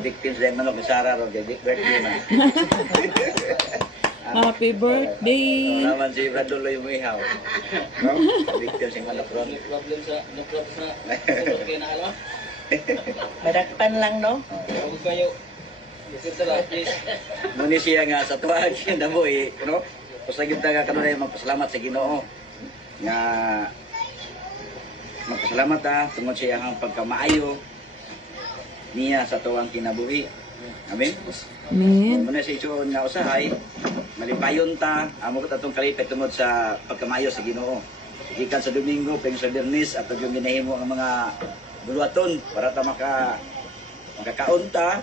victim sa manok ni Sarah ro birthday na. Happy birthday! Naman si Brad Lolo yung ihaw. No? Victim sa manok ron. Problem sa sulod kayo na alam. Madakpan lang, no? Huwag kayo. Kasi sa lahat, please. Muni siya nga sa tuwag na boy, no? Pasagid ta ka kanunay magpasalamat sa Ginoo. Nga magpasalamat tungod sa iyang pagkamaayo niya sa tuwang kinabuhi. Amen. Amen. Muna sa isuon nga usahay, malipayon ta, amo ko atong kalipet tungod sa pagkamayo sa Ginoo. Gikan sa Domingo, peng sa Bernis at yung ginahimo ang mga buluhaton para ta makakaunta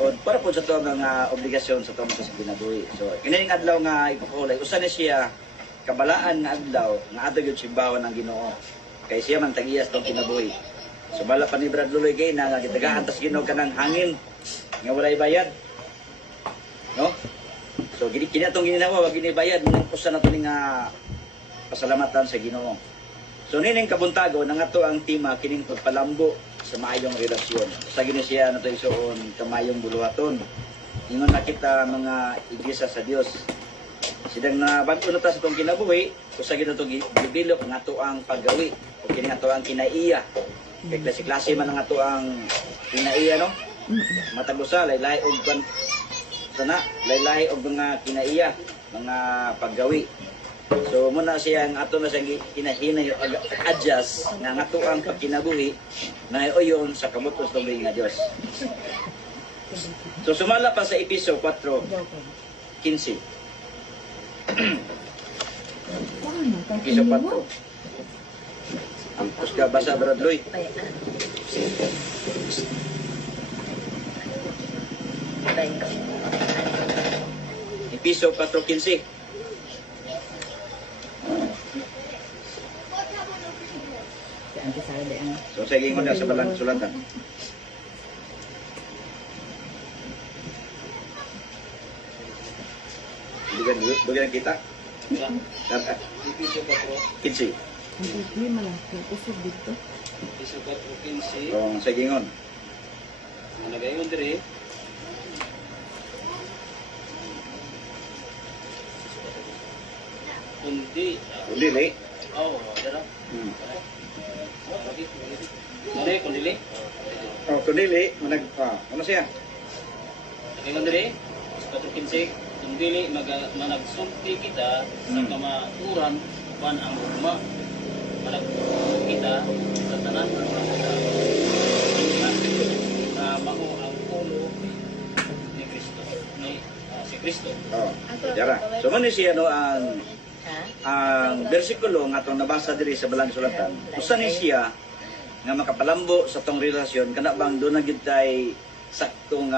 o para po sa to mga obligasyon sa tuwa sa kinabuhi. So kining adlaw nga ipakulay usa ni siya kabalaan nga adlaw nga ato gyud simbahan ng Ginoo. Kay siya man tagiyas tong kinabuhi. So bala pa ni Brad Luloy kay na gitagahan tas Ginoo kanang hangin nga walay bayad. No? So kini atong gininawa wag gini bayad nang usa na to ni nga pasalamatan sa Ginoo. So nining kabuntago nang ato ang tema kining pagpalambo sa maayong relasyon. Sa gini siya nato isuon kamayong buluhaton. Ingon na kita mga iglesia sa Dios. Sidang na bag-o na ta sa itong kinabuhi, usa gid nato gibilok nga ato ang paggawi o kini ato ang kinaiya. Kay klase-klase man ang ato ang kinaiya, no? Matagusa laylay og sana laylay og mga kinaiya, mga paggawi. So muna siya ang ato na siyang kinahinay adjust nga ato ang pagkinabuhi na iyon sa kabutos ng nga Dios. So sumala pa sa Episo 4:15. Episo 4. Ang pusga basa Brad Loy. Episo 4:15. So sa gingon na sa balang sulatan. Bukan kita. Episyo 4. Kinsi. Hindi malaki. Kusog dito. Episyo 4:15. Ang sa gingon. Ang nagayon diri. Kundi. Dili. Oh, dara. Hmm. Mare kundi. Oh, kundili manag ano siya? Nagayon diri. 4:15. Kundi managsulti kita sa kamaturan pan ang ugma. Managsulti kita sa tanan na mao ang ulo ni Kristo. Si Kristo. Oh. Yara. So man siya no ang bersikulo nga atong nabasa diri sa balang sulatan. Usa ni siya nga makapalambo sa tong relasyon kana bang do na gid tay saktong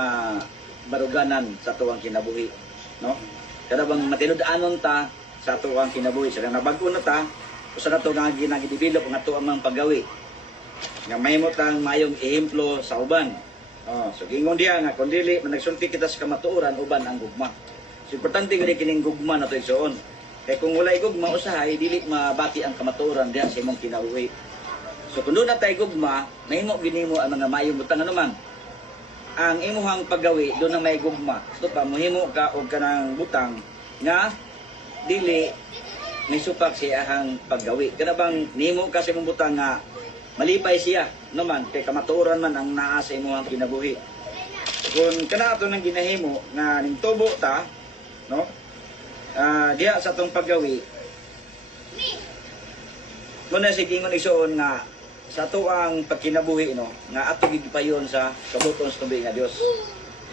baruganan sa tuwang kinabuhi, no? Kada bang matinud-anon ta sa tuwang kinabuhi sa nabag-o na ta usa na to nga ginagidevelop nga tuwang mang paggawi nga mahimo tang mayong ehemplo sa uban. Oh, so gingon diya nga kun dili man nagsulti kita sa kamatuoran uban ang gugma. So importante gid kining gugma nato igsuon. Kay kung walay gugma usahay dili mabati ang kamatuoran diha sa imong kinabuhi. So kung doon na tayo gugma, mahimo ginimo ang mga mayong butang ano man. Ang imuhang paggawi doon na may gugma. So pa mohimo ka og kanang butang nga dili may supak siya ang paggawi. Kana bang nimo ka sa imong butang nga malipay siya naman kay kamatuoran man ang naa sa imong kinabuhi. Kung kana ato nang ginahimo nga ning tubo ta, no? Diha sa atong paggawi. Muna si gingon igsuon nga sa ato ang pagkinabuhi no nga ato gipayon sa kabuton sa tubig nga Dios.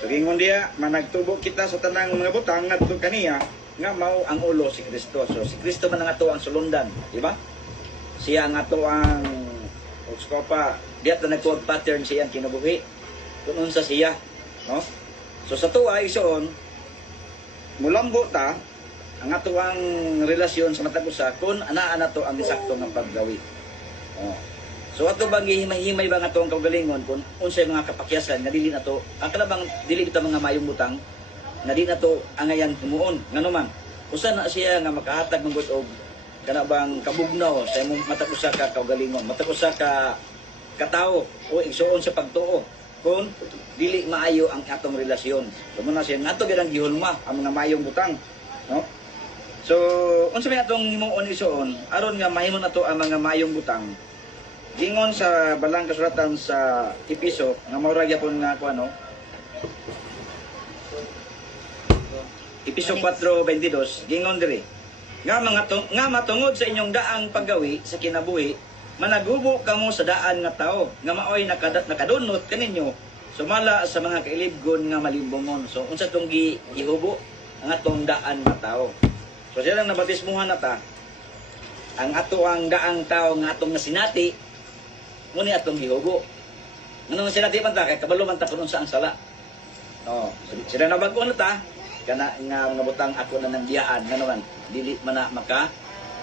So gingon diya managtubo kita sa tanang mga butang ngadto kaniya nga mao ang ulo si Kristo. So si Kristo man ang ato ang sulundan, di ba? Siya ang ato ang uskopa. Diya ta nagkuwag pattern siya ang kinabuhi. Kung unsa siya, no? So sa tuwa igsuon mulambo ta ang ato ang relasyon sa matag usa kun anaa nato ang sakto nga paggawi. Oh. So ato bang himay-himay ba nga ato ang kaugalingon kun unsay mga kapakyasan nga dili nato ang kanabang dili kita mga mayong butang nga di nato angayan humuon nganuman. Usa na siya nga makahatag ng og kanabang kabugnaw sa imong matag usa ka kaugalingon, matag usa ka katawo o igsuon sa pagtuo. kung dili maayo ang atong relasyon. So muna siya nga ato gyud ang gihulma ang mga mayong butang, no? So unsa may atong himuon isuon aron nga mahimo nato ang mga mayong butang. Gingon sa balang kasulatan sa Episo nga mao ra gyapon nga kuno. Episo 4:22 gingon diri nga nga matungod sa inyong daang paggawi sa kinabuhi managubo kamo sa daan nga tao nga maoy nakadunot kaninyo sumala sa mga kailibgon nga malimbongon. So unsa tong gihubo ang atong daan nga tao. So siya lang nabaptismuhan nata ang ato ang daang tao nga atong nasinati muni atong gihubo. Nganong sinati man ta kay kabalo man ta kuno sa ang sala. Oh, sila nabag-o na ta kana nga mga butang ako na nang biyaan nga naman dili man na maka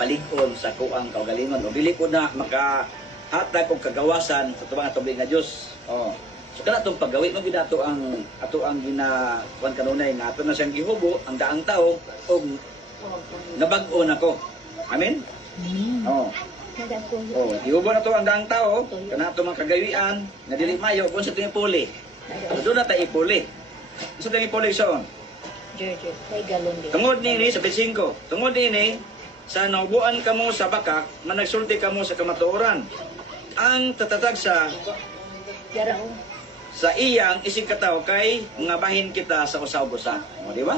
palig-on sa kuang kaugalingon o dili ko na maka hatag og kagawasan sa tubang tubig nga Dios. Oh. So kana tong paggawi mo gid ato ang gina kuan kanunay nga ato na siyang gihubo ang daang tao og nabag-o nako. Amen. Oh. Oh, gihubo na to ang daang tao kana ato mga kagawian nga dili mayo kun sa tingin puli. So doon na tayo ipuli. Sa tingin puli soon. George, may galon din. Tungod nini sa 5. Tungod nini sa naubuan kamo sa bakak, managsulti kamo sa kamatuoran. Ang tatatag Yara o. sa iyang isig kataw kay ngabahin kita sa usaw-usa. O di ba?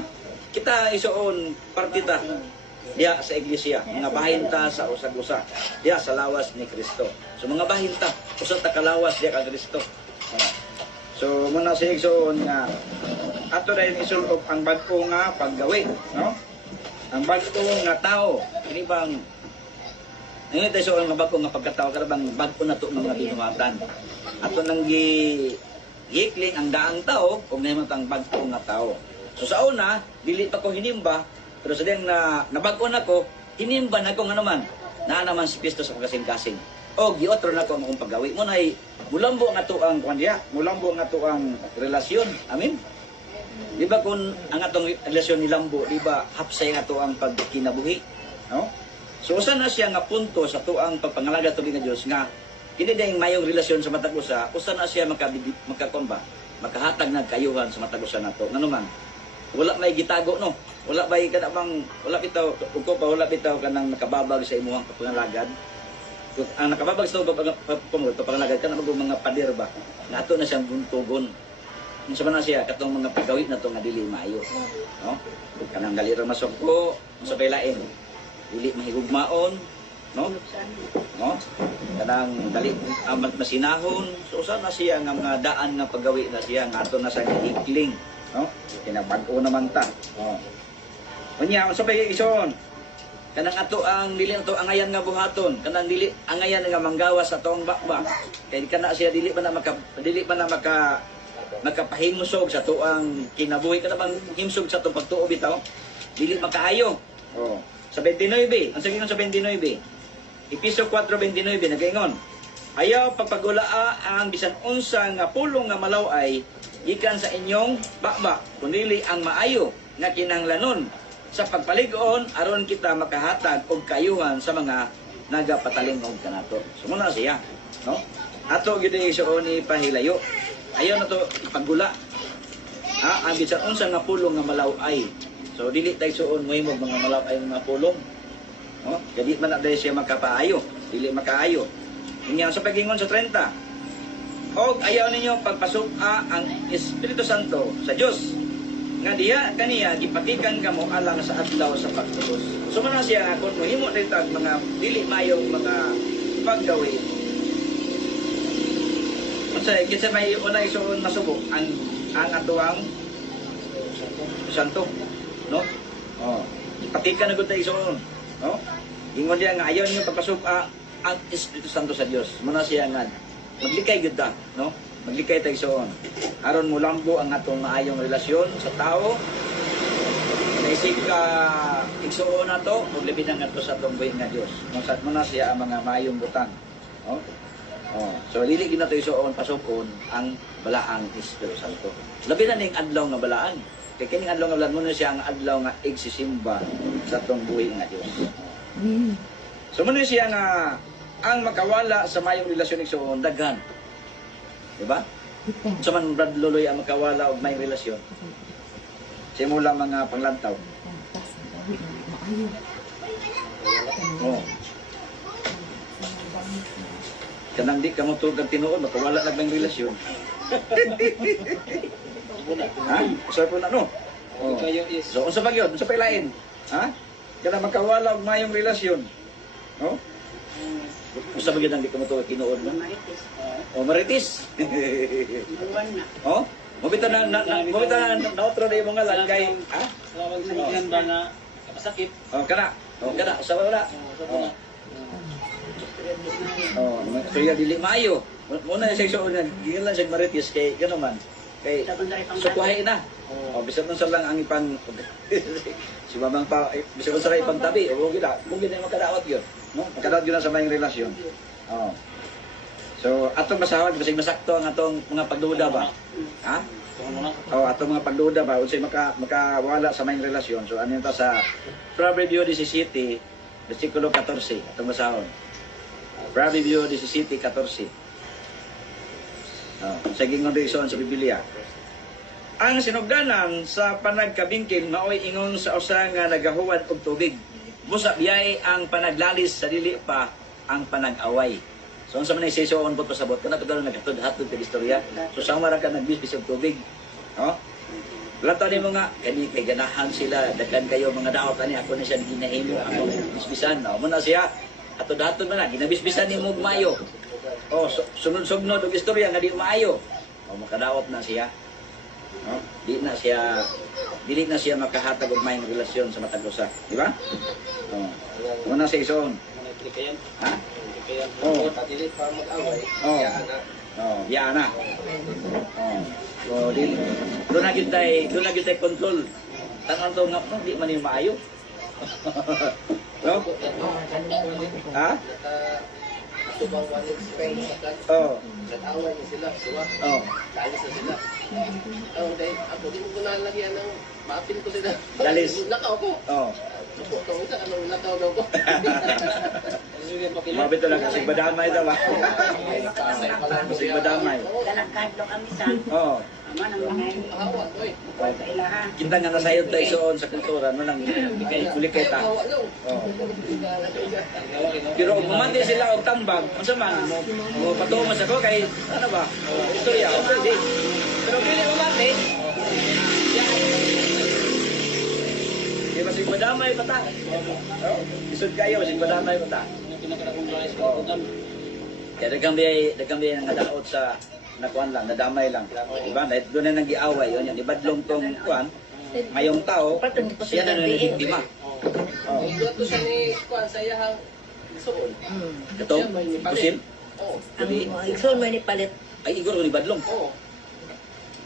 Kita isuon partita diya sa iglesia, ngabahin ta sa usag-usa. Diya sa lawas ni Kristo. So mga bahin ta, usa ta kalawas diya ka Kristo. So muna sa igsoon nga ato dahil isulog ang bag-o nga paggawi, no? Ang bag-o nga tao, ini bang ngayon tayo sa nga bag-o nga pagkatao kada bang bag-o na to mga binuhatan. Ato nang gikling ang daang tao kung naman ang bag-o nga tao. So sa una, dili pa ko hinimba, pero sa ding na nabag-o na ko, hinimba na ko nga naman. Naa naman si Kristo sa pagkasing-kasing. O giotro na ko ang akong paggawi mo nay mulambo nga to ang kunya, mulambo nga to ang relasyon. Amen. Di ba kung ang atong relasyon ni Lambo, di ba hapsay nga to ang pagkinabuhi, no? So usa na siya nga punto sa to ang pagpangalaga tubig nga Dios nga kini dayang mayong relasyon sa matag usa, usa na siya makakonba, makahatag ng kayuhan sa matag usa nato. Ngano man? Wala may gitago no. Wala bay kada bang wala bitaw ug pa wala bitaw kanang nakababag sa imuhang pangalagad. Ang nakababag sa pagpangalagad kana mag mga pader ba nga ato na siyang buntugon. Unsa man na siya katong mga paggawi na to nga dili maayo, no? Kanang dali ra masugpo, unsa bay lain. Dili mahigugmaon, no? No? Kanang dali amat masinahon, so usa na siya nga mga daan nga paggawi na siya nga ato na sa hikling, no? Kinabag-o naman ta. Oh. Unya unsa bay ison? Kanang ato ang dili ato angayan nga buhaton, kanang dili angayan nga manggawas sa atong bakbak. Kay kana siya dili pa na makapahimsog sa tuang kinabuhi kada bang himsog sa tuong pagtuo bitaw dili makaayo. Oh, sa 29 ang sagingon sa 29 Episo 4:29 nagaingon ayaw pagpagulaa ang bisan unsa nga pulong nga malaw-ay gikan sa inyong bakbak kundi ang maayo nga kinahanglanon sa pagpalig-on aron kita makahatag og kayuhan sa mga nagapatalingog kanato. Sumuna siya, no? Ato gid isuon ni pahilayo. Ayaw na to ipagula. Ang bisan unsa nga pulong nga malaw-ay. So dili tay suon mohimog mga malaw-ay mga pulong. No? Jadi man na dahil siya makapaayo, dili makaayo. Inya sa pagingon sa 30. Og ayaw ninyo pagpasuka ang Espiritu Santo sa Dios. Nga diha kaniya gipatikan kamo alang sa adlaw sa pagtulos. So man siya kun mohimo dito mga dili mayong mga paggawi. Kasi may una isuon masubo ang atuang santo, no? Oh, patikan na gud ta isuon, no? Ingon diya nga ayaw niyo pagpasok ang Espiritu Santo sa Dios. Muna siya nga maglikay gud ta, no? Maglikay ta isuon. Aron mo lambo ang atong maayong relasyon sa tao. Naisig ka igsuon nato ug labi na ngadto sa atong buhi nga Dios. Muna siya ang mga maayong butang, no? Oh, so dili gid nato isuon pasukon ang balaang Espiritu Santo. Labi na ning adlaw nga balaan. Kay kining adlaw nga balaan mo na siya ang adlaw nga igsisimba sa atong buhi nga Dios. So mo siya nga ang makawala sa mayong relasyon igsuon daghan. Di ba? Ito. Sa man Brad Luloy ang makawala og may relasyon. Simula mga panglantaw. Tas gawi na maayo. Oh. Kanang di ka mo tugag tinuod makawala lang ng relasyon. Ha? Sa po na no. Oh. Kayo is So unsa ba gyud? Unsa pa ilain? Ha? Kana makawala og mayong relasyon. No? Unsa ba gyud ang di ka mo tugag tinuod mo? Oh, maritis. Oh? Mobita na otro na yung mga lagay. Ha? Salamat sa mga ba na kapasakit. Oh, kana. Oh, kana. Usa ba wala? Oh. Oh, so ya dili maayo. Muna sa iso una, gilan siya maritis kay gano man. Kay sukuhay na. Oh, bisag nun sa lang ang ipang si mamang pa bisag nun sa lang ipang tabi. O gida, kung gina makadaot gyud, no? Makadaot gyud na sa mayong relasyon. Oh. So, atong masahod kasi masakto ang atong mga pagduda ba? Ha? Oh, atong mga pagduda ba unsay makawala sa mayong relasyon. So, ano ta sa Proverbio 17 bersikulo 14 atong masahod. Proverbio 17:14. Oh, sa gingon reason sa Biblia. Ang sinugdanan sa panagkabingkil maoy ingon sa usa nga nagahuwad og tubig. Busa biyay ang panaglalis sa dili pa ang panag-away. So unsa man ay seson pud pasabot kana pud nagatud-hatud ka istorya. So sama ra ka nagbisbis og tubig. No? Lato ni mo nga kani kay ganahan sila daghan kayo mga daot ani ako na siya ginahimo ako bisbisan. No, mo na siya atud-hatud man na ginabisbisan ni mo mayo. Oh, sunod-sunod og istorya nga di maayo. Oh, makadaot na siya. No? Dili na siya makahatag og mayong relasyon sa matag usa, di ba? Oh. Mo na siya ison. Ha? Oh. Dili pa mag-away. Oh. Oh, ya na. Oh. So, doon na kita control. Tangan to nga, di man yung maayo. No? Ha? Tubang one experience ka. Oh. Nag-away niya sila, suwa. Oh. Kalis na sila. Oh, dahil ako di mo kunahan lagi ng maapil ko sila. Dalis. Lakaw ko. Oh. Suko ko isa anong lakaw daw ko. Mabito lang kasi badamay daw. ah. Kasi badamay. Kalangkadlo kami sa Oh. ama ng mga Awa ko eh. kailangan. Kita nga nasayod tayo soon sa kultura, no lang kulikay ta. Awa lang. Oh. Pero kung mamati sila og tambag, unsa man mo patumas ako kay ano ba? Istorya okay di. Pero dili mamati. Di ba sig madamay pa ta? Oh, isod kayo sig madamay pa ta. Kaya dagang biyay nga daot sa nakuan lang, nadamay lang. Diba? Dahil doon na nang giaway yun yan. Ibadlong tong kuan, mayong tao, siya na nang biktima. Oh. Ito siya ni Kuan sa iyahang suon. Ito, pusil. Oo. Ang igsoon mo ni palit. Ay, igor ni badlong. Oo.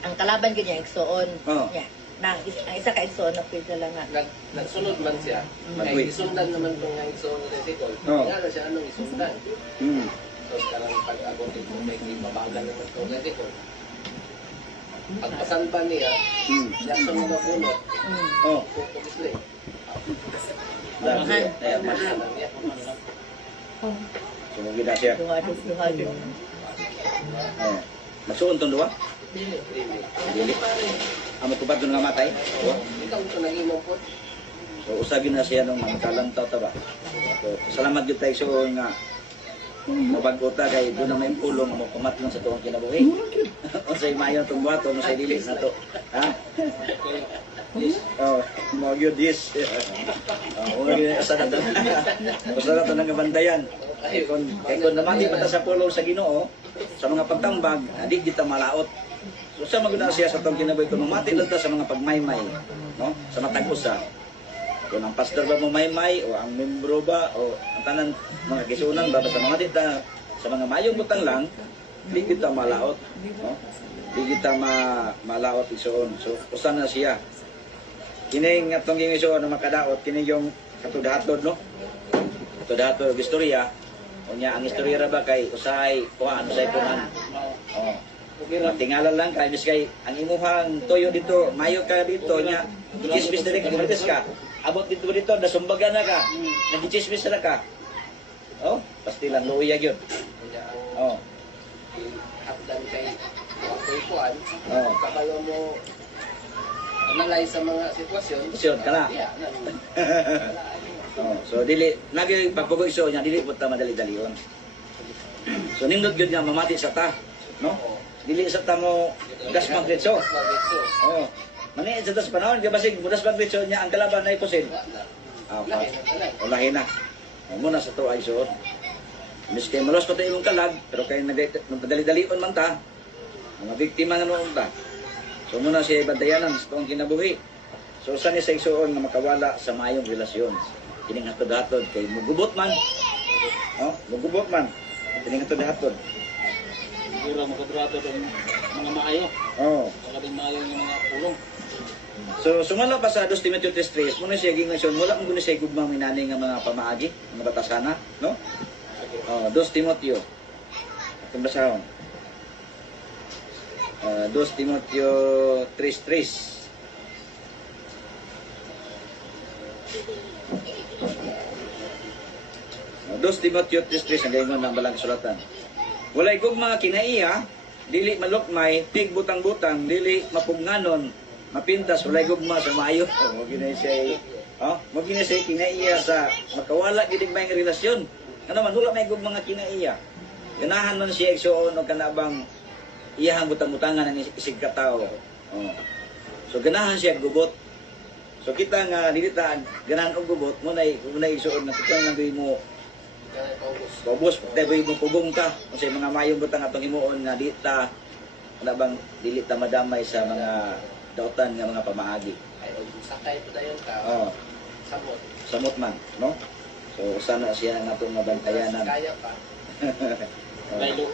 Ang kalaban ko niya igsoon. Oo. Yeah. Ang isa ka igsoon na pwede lang nga. Nagsunod man siya. Mag-uwi. Kaya isundan naman itong nga igsoon ni Sikol. Oo. Kaya na siya anong isundan. Hmm. Tapos karang pag-agotin mo may babagal naman itong nga Sikol. Pagpasan pa niya, Jackson na bunot. Oh. Pupugisli. Dami. Ayan, mas. Sumugid na siya. Duhado. Oh. Magsuon tong duwa? Dili. Dili. Amo tubad doon nga matay. Ikaw ito nag-inom po. So usagin na siya nung makalantaw ta ba. So salamat gyud tayo so nga mabag-uta kay doon na may pulong mo kumatlong sa tuwang kinabuhi. Unsay mayon tong buhaton, unsay dili na to. Ha? Oh, mo gyud this. Oh, gyud sa dato. Usa na to nang bandayan. Kay kon namati pa ta sa pulong sa Ginoo sa mga pagtambag, di kita malaot. So sa maguna siya sa tong kinabuhi kung mati lang ta sa mga pagmaymay, no? Sa matag usa. Kung ang pastor ba mo maymay o ang membro ba o ang tanan mga kisunan ba basta mga dita sa mga mayong butang lang di kita malaot, no? Di kita malaot isuon. So usa na siya. Kini nga tong isuon na makadaot kini yung katudhatod, no? Katudhatod og istorya. Unya ang istorya ra ba kay usahay kuan usay kunan. Oh. Tingala lang kay miskay ang imuhang toyo dito, mayo ka dito nya. Gichismis diri ka marites ka. Abot dito nasumbagan na ka. Nagichismis na ka. Oh, pasti lang luya gyud. Kaya ang Oh. hapdan kay Wakoy kuan, Oh. kabalo mo analyze sa mga sitwasyon. Sure ka na. Yeah, Oh, so dili lagi pagpugo iso niya dili pud ta madali-dalion. So nindot gyud nga mamati sa ta, no? Dili sa ta mo das magdetso. Oh. Mani sa tas panahon kay basig mudas magdetso niya ang kalaban ay pusin. Ah, ulahi na. Muna sa to ay suot. Miski malos pa tayo imong kalag, pero kay nagdali-dalion man ta, mga biktima na noon ta. So muna siya bantayanan sa itong kinabuhi. So saan niya sa igsuon nga makawala sa maayong relasyon. Kining hatod-hatod kay mugubot man. Oh, mugubot man. Kining hatod-hatod. Siguro makadrato ang mga maayo. Oh. Magandang maayo yung mga pulong. So sumala pa sa 2 Timoteo 3:3, muna siya gingasyon, wala mong guna siya gugmang minani nga mga pamaagi, mga batasana, no? Oh, 2 Timoteo. Itong basahon. 2 Timoteo 3:3. Dos Timoteo 3:3 ang gaingon ng balang sulatan. Walay kog mga kinaiya, dili malukmay, tig butang-butang, dili mapugnanon, mapintas, walay gugma sa maayo. Mo ginay siya, mo ginay siya kinaiya sa makawala gid may relasyon. Ano man wala may gug mga kinaiya. Ganahan man siya igsuon o kanabang iyahang butang-butangan ng isig ka tao. Oh. So ganahan siya gubot. So kita nga dili ta ganahan og gubot mo na igsuon na kita nga mo paubos, tayo mo pugong ka kasi mga mayong butang atong himuon nga di ta ano bang dili ta madamay sa mga dautan nga mga pamaagi. Ay, sakay po dayon ka. Oh, Samot. samot man, no? So sana siya nga atong mabantayanan. Kaya pa. Baylo.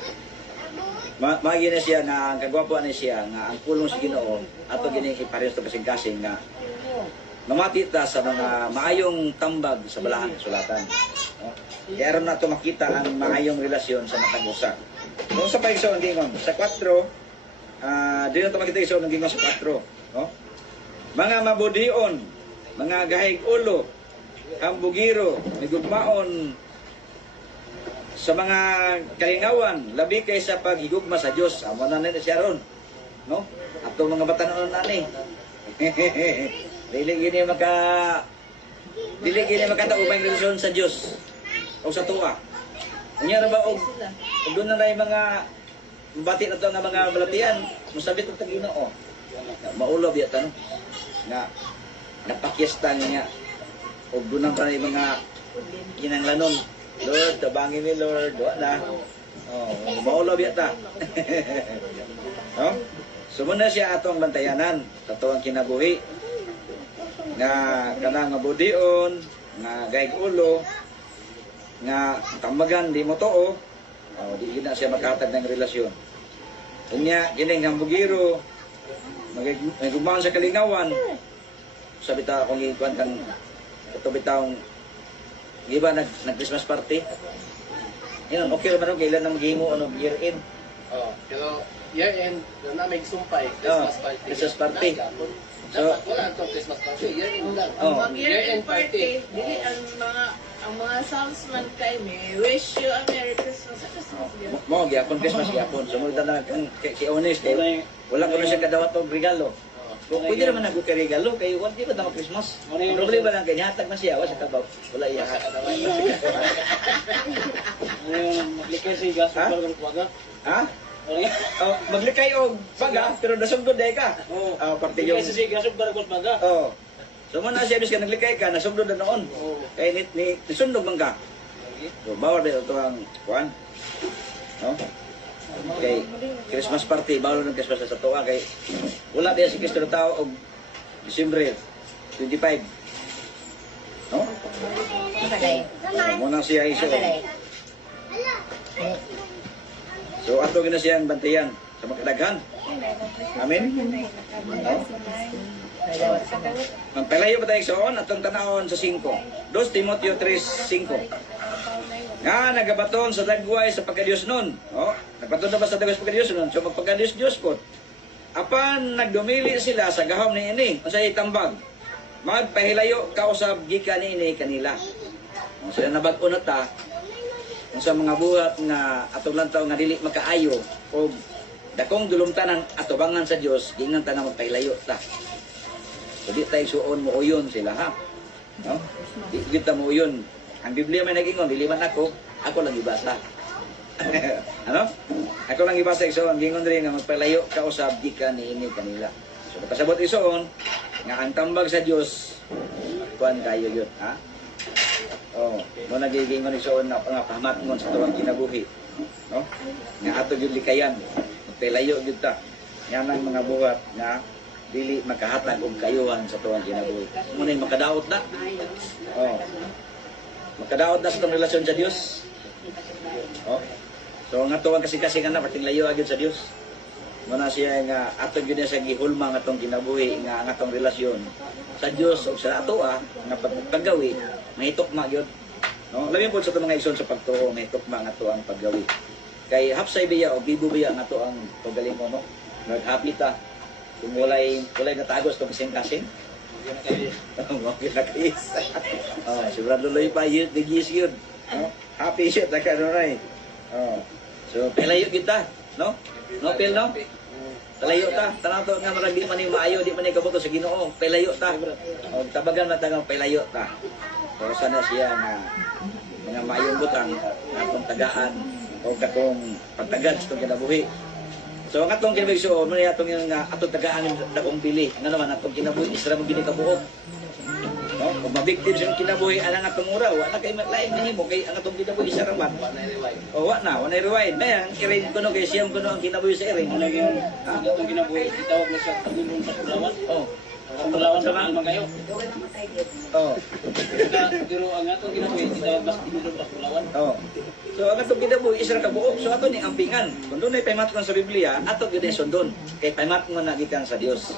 Magi na siya nga ang kagwapo na siya nga ang pulong sa Ginoo ato gini iparehas ta kasing-kasing nga mamati ta sa mga maayong tambag sa balahan ng sulatan. No? Kaya ron na ito makita ang maayong relasyon sa matag-usa. Kung sa paiso ang gingon, sa 4, di na ito makita iso ang gingon sa 4. No? Mga mabudion, mga gahig ulo, hambugiro, migugmaon sa mga kalingawan, labi kay sa paghigugma sa Dios. Amo na nila siya ron. No? Ato mga batanon nani. Dili gini makataubay relasyon sa Dios o sa tuwa. Unya ra ba og doon na ray mga bati na to nga mga balatian, musabit og Ginoo. Maulo biya tanong nga napakyesta niya og doon na ray mga kinanglanon. Lord, tabangin ni Lord, wala na. Oh, maulo biya ta. No? Sumuna siya atong bantayanan sa tuwang kinabuhi nga kanang nga budion, nga gaig ulo, nga tambagan di mo too, di na siya makahatag ng relasyon. Unya, gining hambugiro, magugmaon sa kalingawan, sabi ta akong ikuan kang katubitaong iba nag-Christmas party. Yan, okay naman kailan na mag-himo ano, year end. Oh, pero year-end, doon na may sumpay, Christmas party. Christmas party. So, Dapat wala itong Christmas party, year-end lang. oh, Mag-year-end party, dili ang mga salesman kay me, wish you a Merry Christmas at Christmas gift. mo gyapon Christmas gyapon. Sumunod na kang si honest kay wala ko na siya kadawat og regalo. Kung pwede naman ako kay regalo kay wala di ba na Christmas. Ang problema lang kay hatag na siya wa sa tabaw. Wala iya. Ano yung maglikay si gas Ha? ng baga? Ha? Oh, maglikay og baga pero nasugod day ka. Oo. Parte Likay yung si gas ng baga. oh. So man na siya bis ka naglikay ka nasugod na noon. Oo. Kay ni sundog man ka. So bawal ba ito ang kuan? No? Kay Christmas party, bawal ng Christmas sa tuwa kay wala biya si Kristo na tao og Disyembre 25. No? Makalay. Muna siya iso. Makalay. So ato gina siyang bantayan sa makadaghan. Amen. No? Magpalayo ba tayo soon atong tanawon sa 5. 2 Timoteo 3:5. Nga nagabaton sa dagway sa pagkadiyos nun. Oh, nagbaton na ba sa dagway sa pagkadiyos nun? So magpagkadiyos-diyos po. Apan nagdumili sila sa gahom ni ini, unsay itambag. Magpahilayo kausab gikan ni ini kanila. Sila nabag-o na ta sa mga buhat nga atong lantaw nga dili makaayo o dakong dulumtanan atubangan sa Dios gingan ta na magpailayo ta. So di tayo suon mo uyon sila ha. No? Di kita mo uyon. Ang Biblia may nagingon dili man ako lang ibasa. Ano? Ako lang ibasa iso ang gingon rin nga magpailayo ka usab di ka niini kanila. So pasabot isoon nga ang tambag sa Dios kuan kayo yun, ha? Oh, mo nagigingon isoon na pahamatngon sa tuwang kinabuhi. No? Nga ato gyud likayan. Magpailayo gyud ta. Yan ang mga buhat nga dili makahatag og kayuhan sa tuwang kinabuhi. Mo na makadaot na. Oh. Makadaot na sa tong relasyon sa Dios. Oh. So nga tuwang kasing-kasing na pating layo agad sa Dios. Muna siya nga ato gyud sa gihulma nga tong kinabuhi nga ang atong relasyon sa Dios ug sa ato nga paggawi mahitokma gyud. No? Labi po sa itong mga igsoon sa pagtuo mahitokma nga to ang paggawi. Kay hapsay biya o bibo biya nga to ang pagaling mo no. Naghappy ta. Kung walay natagos tong kasing-kasing. Okay na kais. Oh, sigurado loy pa yun, digis yun. No? Happy siya ta kanunay. Oh. So pelayo kita, no? No pel no? Pelayo ta, tanato nga marag di man ni maayo, di man ni kabuto sa Ginoo. Pelayo ta. O tabagan man tagang pelayo ta. So sana siya nga mga maayong butang atong tagaan o katong pagtagad sa itong kinabuhi. So ang atong kinabigso, muna atong yung atong tagaan yung dakong pili. Nga naman atong kinabuhi, isra mo binikabuok. No? Kung mabiktim siyang kinabuhi, anang atong uraw, anak kay lain nimo kay ang atong kinabuhi isra raman. O wa na, wala rewind. Na yan, irin ko no, kay siyam ko no ang kinabuhi sa iring. Ang itong kinabuhi, itawag na siya tagulong sa Pulawan. Oh. Ang Pulawan sa mga kayo. Oh. Pero ang atong kinabuhi, itawag mas tagulong sa Pulawan. Oh. So ang atong kinabuhi isra ka buok. So ato ni ampingan. Kung doon ay paymatngon sa Biblia, ato gyud sundon. Kay paymatngon na gikan sa Dios.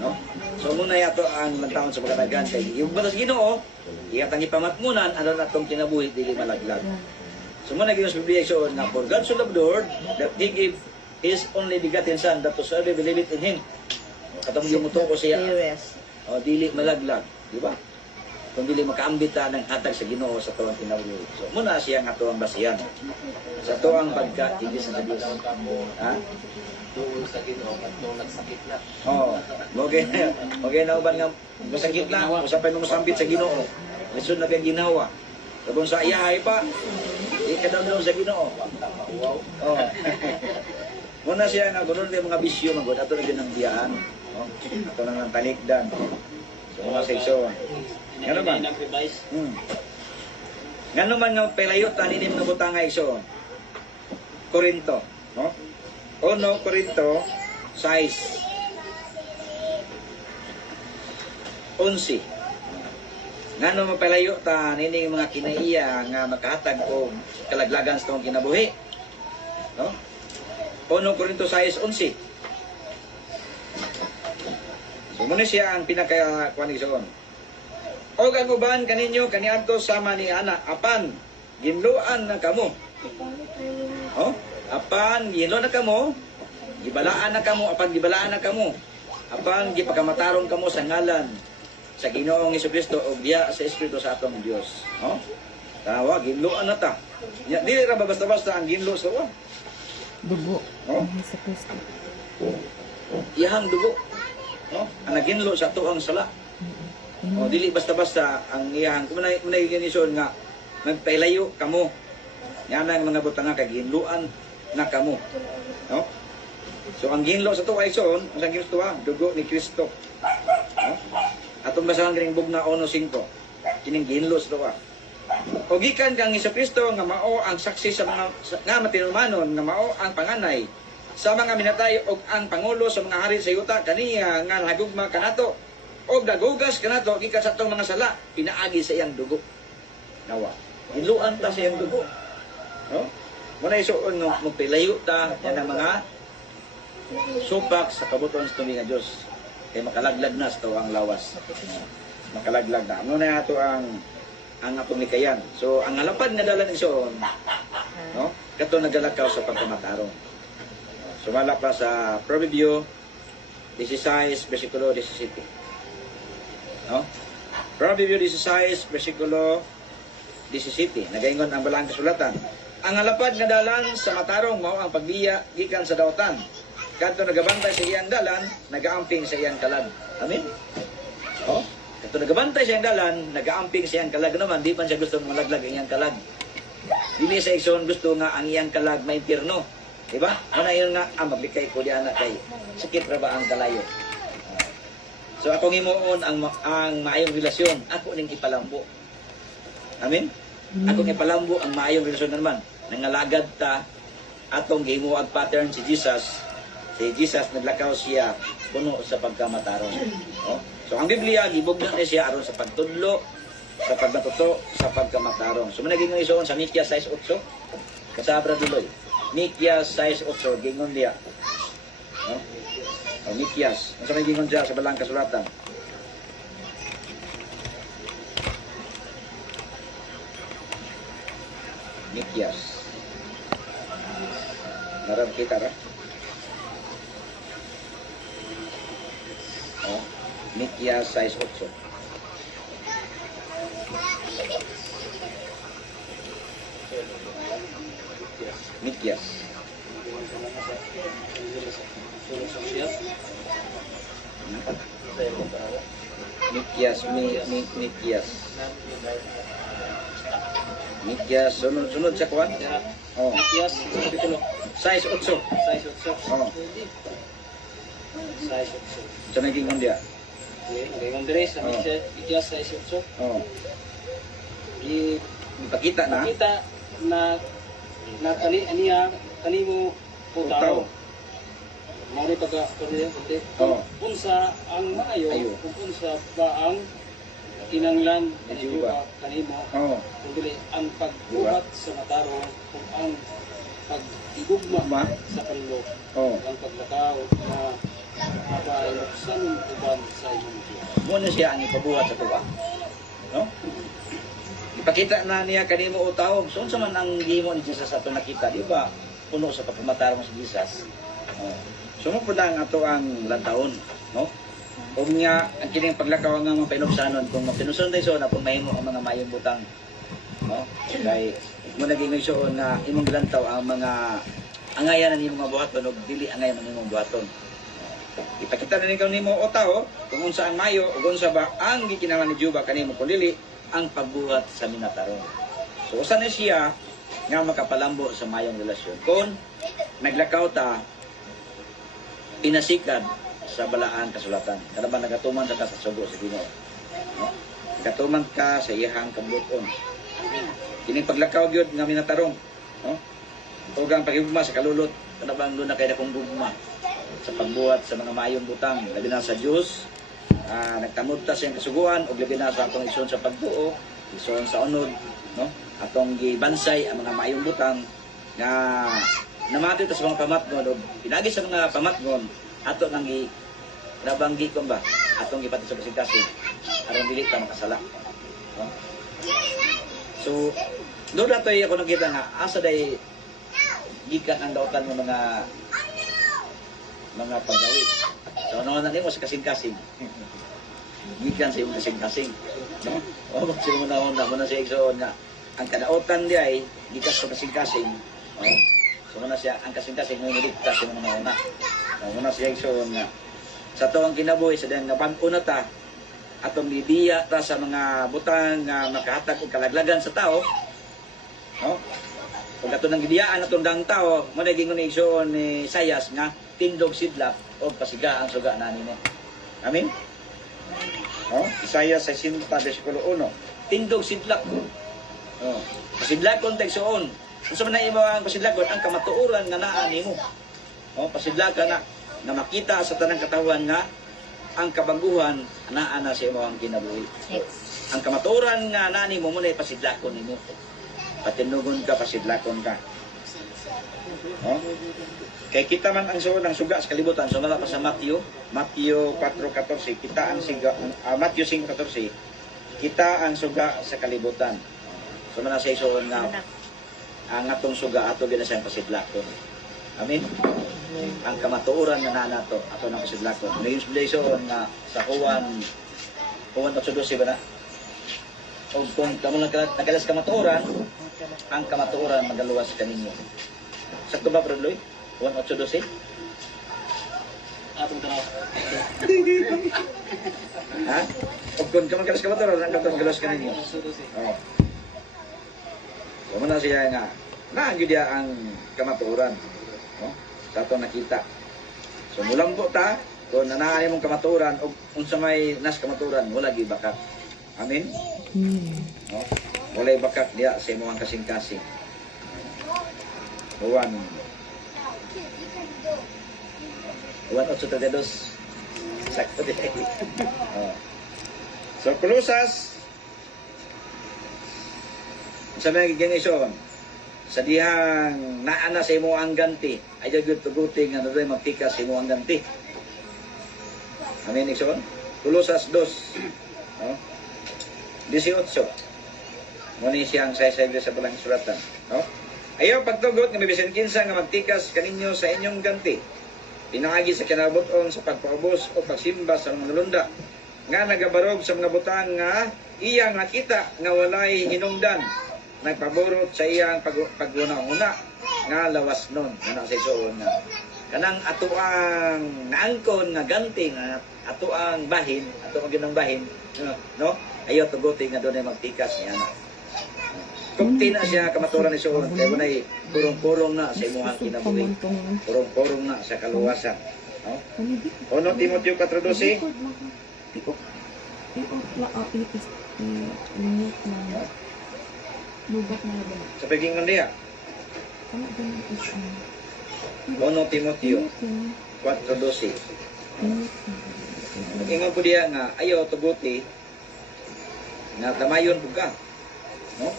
No? So muna ato ang lantawon sa pagkatagan kay yung batas Ginoo, iyatang ipamatngunan ano atong kinabuhi dili malaglag. So muna gyud sa Biblia so nga for God so loved the world that He gave His only begotten Son that whosoever believeth in Him. Katong yung muto ko siya. Serious. O dili malaglag, di ba? Kung dili makaambita ng hatag sa Ginoo sa tuwang kinabuhi. So muna siya nga tuwang basihan. Sa tuwang pagka-igis sa Dios. Ha? Doon sa Ginoo at nung nagsakit na. Oh, okay na uban nga masakit na, usapay mo masambit sa Ginoo. Lisod na kang ginawa. Kapag sa iyahay pa, ikadaw sa Ginoo. Oh. Muna siya nga ganoon yung mga bisyo magod ato na din ang biyaan. Oh, ato na ng talikdan. So mga seksyon. Nga naman. Nag-revise. Nga naman nga pelayot taninim na butang nga iso. Korinto, no? 1 Korinto 6:11. Nga naman pelayo ta nining mga kinaiya nga makahatag og kalaglagan sa tong kinabuhi. No? 1 Korinto 6:11. So muna siya ang pinaka-kuan igsoon. Og ang uban kaninyo kaniadto sama ni ana apan ginluan na kamo. Oh, apan ginluan na kamo, gibalaan na kamo, apan gibalaan na kamo. Apan gipakamatarong kamo sa ngalan sa Ginoong Hesukristo ug diya sa Espiritu sa atong Dios. Oh? Tawa ginluan na ta. Dili ra ba basta-basta ang ginlo sa uwan. Dugo. Oh? Ang sa Kristo. Iyang dugo. No? Ang naginlo sa tuang sala. O dili basta-basta ang iyang kumanay ginison nga nagpailayo kamo. Yan ang mga butang nga kay ginluan na kamo. No? So ang ginlo sa tuwa ison, ang Kristo dugo ni Kristo. No? Atong basahan kining bugna 1:5. Kining ginlo sa tuwa. O gikan kang Kristo nga mao ang saksi sa mga nga matinumanon nga mao ang panganay sa mga minatay og ang pangulo sa mga hari sa yuta kaniya nga nagugma kanato og dagugas kanato gikan sa atong mga sala pinaagi sa iyang dugo. Nawa. Ginluan ta sa iyang dugo. No? Muna isuon nga magpilayo ta yan ang mga supak sa kabuton sa tubig nga Dios. Kay makalaglag na sa tuwang lawas. Makalaglag na. Ano na ato ang atong likayan. So ang halapad nga dalan ison, no? Kato nagalakaw sa pagkamatarong. Sumala pa sa Proverbio 16 versikulo 17. No? Proverbio 16 versikulo 17. Nagaingon ang balang kasulatan. Ang halapad nga dalan sa matarong mao ang pagbiya gikan sa dawtan. kadto nagabantay sa iyang dalan, nagaamping sa iyang kalag. Amen. Oh, kadto nagabantay sa iyang dalan, nagaamping sa iyang kalag naman, di man siya gusto malaglag ang iyang kalag. Dili sa igsoon gusto nga ang iyang kalag maimpirno. Diba? Ano yun nga, maglikay ko di anak kay sakit ra ba ang kalayo. So akong himuon ang maayong relasyon, ako ning ipalambo. Amen? Ako ning ipalambo ang maayong relasyon naman. Nangalagad ta atong gihimuag pattern si Jesus. Si Jesus naglakaw siya puno sa pagkamatarong. Oh? So ang Biblia gibugna na siya aron sa pagtudlo, sa pagmatuto, sa pagkamatarong. So managing isuon sa Mikya 6:8. Kasabra duloy. Mikya 6:8 gingon dia. No? O Mikyas. Unsa may gingon diya sa balang kasulatan? Mikyas. Narang kita ra? O, Mikya 6:8. Mikyas. Mikyas, Mikyas. Mikyas, sunod sa kuwan? Oh. Yes, kapitulo. 6:8. 6:8. Oh. 6:8. Sa naging dia. Ngayon dire sa Mikyas 6:8. Oh. Ipakita na. Kita na kanimo Utaw. Mao ni pagka Oh. unsa ang maayo Ayo. kung unsa ba ang kinanglan Medyo ba? kanimo Oh. kung dili ang pagbuhat sa matarong kung ang pag-igugma Ma. sa kanimo Oh. ang paglakaw na mapailuksan uban sa imong Dios. Mo na siya ang ipabuhat sa tuwa. No? Ipakita na niya kanimo utaw. So unsa man ang gihimo ni Jesus sa ato nakita, di ba? Puno sa pagpamatarong sa Jesus. Oh. Sumupod na ang ato ang lantawon, no? Kung nga ang kining paglakaw nga mga pinubsanon kung mapinuson tayo so na kung mahimo ang mga mayong butang, no? Kay mo naging igsoon nga imong gilantaw ang mga angayan ni mga buhaton ug dili angayan ang imong buhaton. Ipakita na nikaw nimo utaw kung unsa ang mayo ug unsa ba ang gikinahanglan ni Jehova kanimo kung dili ang pagbuhat sa minatarong. So usa na siya nga makapalambo sa mayong relasyon. Kung naglakaw ta pinasikad sa balaan kasulatan. Kada ba nagatuman ka sa sugo sa Ginoo. No? Nagatuman ka sa iyang kabuton. Kining paglakaw gyud nga minatarong, no? Ug ang pagigugma sa kalulot, kada bang doon na kay dakong gugma sa pagbuhat sa mga mayong butang, labi na sa Dios. Nagtamod ta sa iyang kasuguan ug labi na sa atong ison sa pagtuo, ison sa unod, no? Atong gibansay ang mga mayong butang nga namati ta sa mga pamatgon o pinagi sa mga pamatgon ato nang nabanggi ko ba atong gipati sa kasing-kasing aron dili ta makasala, no? So doon nato ako nakita nga asa day gikan ang dautan ng mga paggawi. So ano na nimo sa kasing-kasing gikan sa imong kasing-kasing, no? O sino mo na siya igsoon nga ang kadautan di ay gikas sa kasing-kasing, no? So muna siya, ang kasing-kasing may niligtas yung mga una. Muna siya igsoon nga sa to ang kinabuhi sa dahil napag-una ta atong libiya ta sa mga butang nga makahatag og kalaglagan sa tao, no? Kung ato nang gibiyaan atong dang tao, mo naging ni igsoon ni Sayas nga tindog sidlak o pasiga ang suga nani mo. Amen. No? Isaiah 60 versikulo 1. Tindog sidlak. Oh. Pasidlakon tegsoon. Unsa man imo ang pasidlakon ang kamatuoran nga naa nimo. Oh, pasidlakan na makita sa tanang katawan nga ang kabaguhan naa na sa imo ang kinabuhi. Ang kamatuoran nga naa nimo mo na pasidlakon nimo. Patinugon ka, pasidlakon ka. Oh. Kay kita man ang suod ng suga sa kalibutan. So mala pa sa Matthew 4:14 kita ang Matthew 5:14 kita ang suga sa kalibutan. So man sa isuon nga ang atong suga ato gina sa pasidlakon. Amen. Ang kamatuoran nga naa nato ato nang pasidlakon. Mayus isuon nga sa Juan 8:12 ba na? O kung kamo nakalas kamatuoran, ang kamatuoran magaluwas kaninyo. Sakto ba, Brad Lloyd? 1:12? atong tanaw. Ha? O kung ka magkalas kamaturan, ang katong galas ka ninyo. Oo. So, muna siya nga, naagyo dia ang kamaturan. No? Sa ito nakita. So, mulambo ta, kung nanaan mong kamaturan, o unsa may nas kamaturan, wala gibakat. Amen? No? Wala bakat dia sa imong kasing-kasing. Juan 8:32. Sakto din. Oh. So, Kolosas, sa mga giginison, sa dihang naana sa imo ang ganti, ay jagod tuguting nga doon magtika sa imo ang ganti. Amen, Ikson? Kolosas 2. Oh. 18. Muni siyang sa balang suratan. No? Ayaw pagtugot nga mabisan kinsa nga magtikas kaninyo sa inyong ganti. Pinaagi sa kinabuton sa pagpaubos o pagsimba sa mga lunda. Nga nagabarog sa mga butang nga iyang nakita nga walay hinungdan. Nagpaborot sa iyang paguna-una nga lawas nun. Nga sa isoon nga. Kanang atuang naangkon nga ganti nga atuang bahin, atuang ginang bahin, no? Ayaw tuguti nga doon ay magtikas niya na. Kukti na siya kamaturan ni Suon, kaya muna'y purong-purong na sa imuhang kinabuhi. Purong-purong na sa kaluwasan. No? 1 Timoteo 4:12. Sa pagkingon diya. 1 Timoteo 4:12. Ingon po diya nga, ayaw tuguti nga tamayon po ka. No?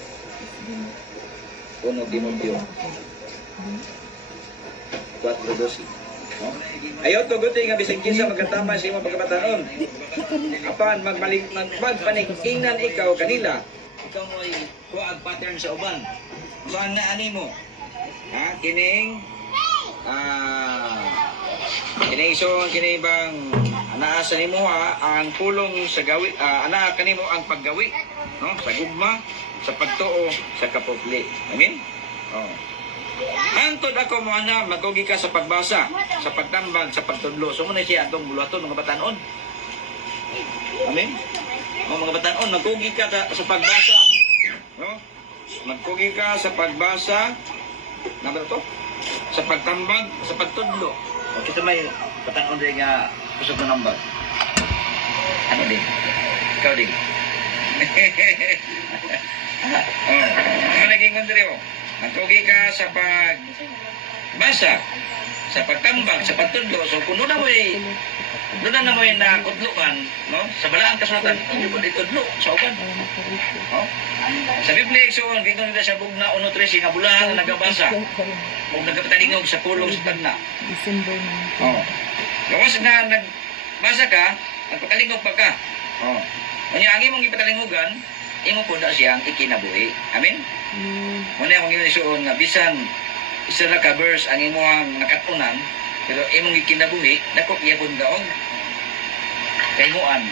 1 Timoteo 4:12. No? Ayaw tuguti nga bisig kinsa magkatama sa imong pagkabataon. Apan magpaningkinan ikaw kanila. Ikaw mo'y kuwag pattern sa uban. Saan nga animo? Ha? Kining kining bang anaasa nimo ang pulong sa gawi, ana kanimo ang paggawi, no? Sa gugma, sa pagtuo, sa kapupli. Amen? Oh. Antod ako mo ana, magugi ka sa pagbasa, sa pagtambag, sa pagtudlo. So muna siya atong buluhaton mga batanon. Amen? Mga batanon, magugi ka sa pagbasa. No? Magkugi ka sa pagbasa. Ano to? Sa pagtambag, sa pagtudlo. O kita may batanon din nga kusog na nambag. Ano din? Ikaw din. Oh, ano naging kundri mo? Magkugi ka sa pagbasa, sa pagtambag, sa pagtudlo. So kung doon na mo yung nakutluan, no? Sa balaan kasulatan, hindi mo ditudlo sa uban. Oh? Sa Biblia, iksoon, gingon nila sa bugna 1:13 nga bulahan na nagabasa. Kung nagkapatalingog sa pulong sa tagna. Oh. Gawas na nagbasa ka, nagpatalingog pa ka. Oh. Kanya ang imong ipatalingogan, imo po na siyang ikinabuhi. Amen? Muna yung mga isuon nga, bisan isa na ka verse ang imong nakatunan, pero imong ikinabuhi, dako iyapon daog. Kaimuan.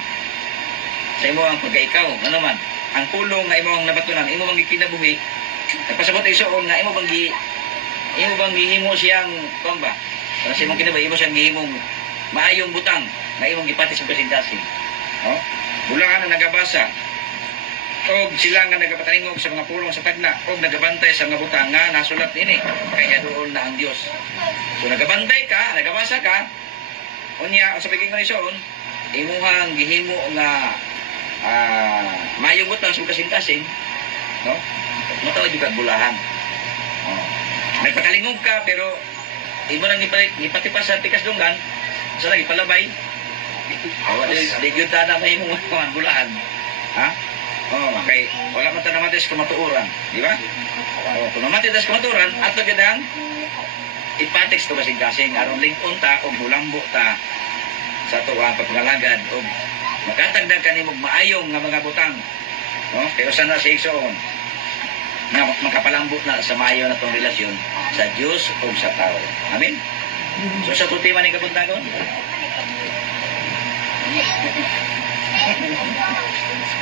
Sa imong pagkaikaw, ano man, ang pulong nga imong nabatunan, imo bang ikinabuhi, nagpasabot isuon nga, imo bang gihimo siyang, kung ba? Para sa imong kinabuhi, imo siyang gihimong maayong butang, na imong gipati sa kasing-kasing. No? Bulangan na nagabasa, o sila nga nagapatalingog sa mga pulong sa tagna, o nagabantay sa mga butang nga nasulat ini, kaya doon na ang Diyos. So nagabantay ka, nagabasa ka, unya, sa pagking kanisoon, imuhang gihimo nga mayong butang sa kasing-kasing, no? Matawag yung bulahan. Oh. Nagpatalingog ka, pero imo nang ipatipas sa tikas dunggan, sa lagi palabay. Ligyo na may mga bulahan. Ha? Oh, okay. Wala man ta namatis kamatuoran, di ba? Oh, kung namatis kamatuoran, ato gidang ipatix to kasing-kasing aron lingon ta o bulambo ta sa tuwa pagpagalagad o makatagdag kanimo maayong nga mga butang. No? Kaya usa na sa igsoon na makapalambo na sa maayo na tong relasyon sa Dios o sa tao. Amen. So sa tutima ni kabuntagon.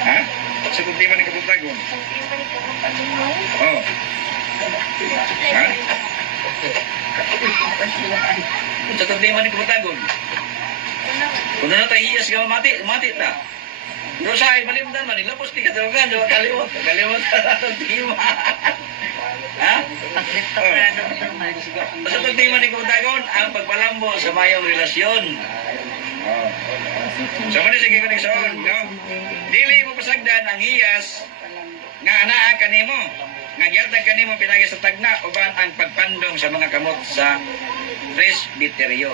Ha? Sa tutima ni kabuntagon. Oh. Ha? Sa tutima ni kabuntagon. Kung na tayo hiyas ka mati ta. Pero sa ay malimdan man, ilapos di katulungan, di ba kalimot? Kalimot na natin tima. Ha? Basta pag tima ni Kumutagon, ang pagpalambo sa mayong relasyon. Oh. So, muna sige ko nagsoon, no? Dili mo pasagdan ang hiyas nga anaa kanimo. Nga gyatag kanimo pinagi sa tagna uban ang pagpandong sa mga kamot sa presbyteryo.